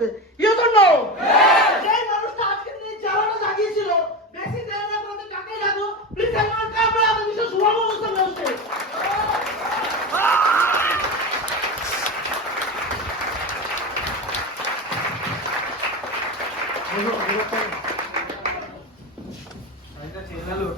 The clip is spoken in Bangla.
করতে। ইউ ডোন্ট নো যে মানুষটা আজকে দিনে জ্বালানো জাগিয়েছিল বেশি দেরি না করে টাকাই লাগো প্লিজ এমন কামড়া আমি কিছু শুভ অবস্থা বলতে আইটা চেলালো